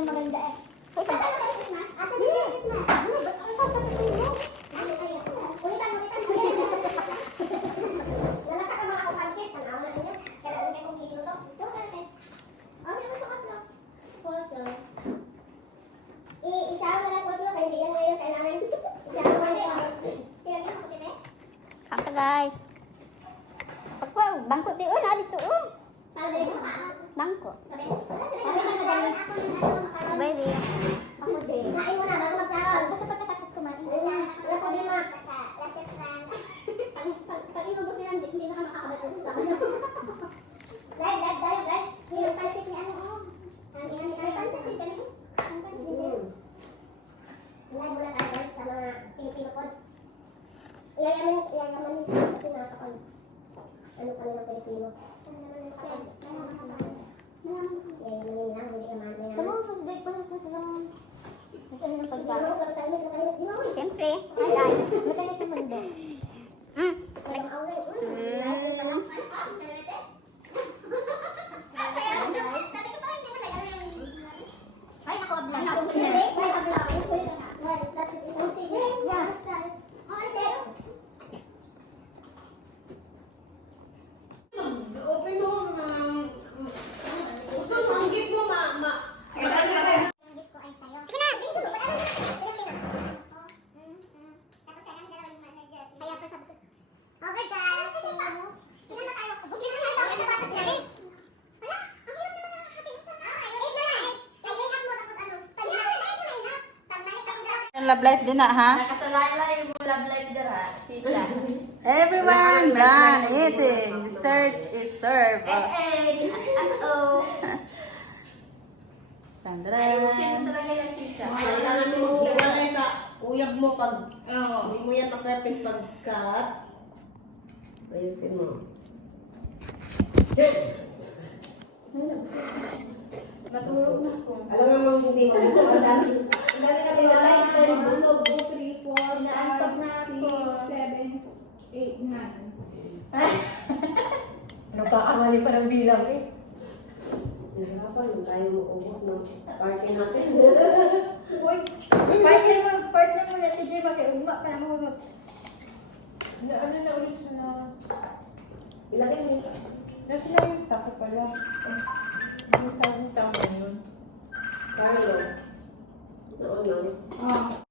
yung maganda eh. Hoy, saan tayo mag-Christmas? Ate, Christmas. Ano ba? Ano ba? Ulitan. Lalaka ka mga kapansit. Tanaw na rin yan. Kailangan kayo kong kikiluto. Ito ka natin. Okay, gusto ka sila. Puso. Isaw na lang puso. Kaya hindi yan ngayon. Kailangan. Isaw na lang. Tingnan niyo ako, tite. Kaka guys. Pagpa, bangko di na dito. Bangko. Baby. Ako din. Kain mo na bago magsaron. Basta pagkatapos kumain. Wala problema. Pag inubos nila, hindi na ka makakabalik sa kanya. Guys. Yung pansit ni ano, oh. Ang pansit ni kami. Live muna tayo guys sa mga Pilipino pod. Ilayaman kasi nasa kon. Ano pa nila Pilipino? Ano naman yung kapag? Ilayaman lang, hindi naman. Tama, day pa lang sa lang. Ano yung pagsabi? Siyempre. Ay, matali sa mundo. Ay, naka-vlog ako sila. Open mo, panggit mo, Love life din na, ha? nakasalalay mo love life dira, sisa. Everyone done eating. Dessert is served. Sandra. Ayusin mo talaga yung sisa. Kailangan mo maghiwalay sa uyab mo pag hindi mo yan ma-perfect pag-cut. Ayusin mo. Natulog na ako. Alam mo hindi mo. Ang dami na pinalay. 1, 2, 3, 4, naantap na ako. 7, 8, 9. Nagkakamali pa ng bilang eh. Nahirapan, hindi tayo mag-ubos ng party natin. Uy, partner mo na si Jay, makiugma pa naman mo. Ano na ulit siya na... Ilagay mo. Nasa na yung tapo pala. Yung tama yun. Carlo. Noon yun. Ah.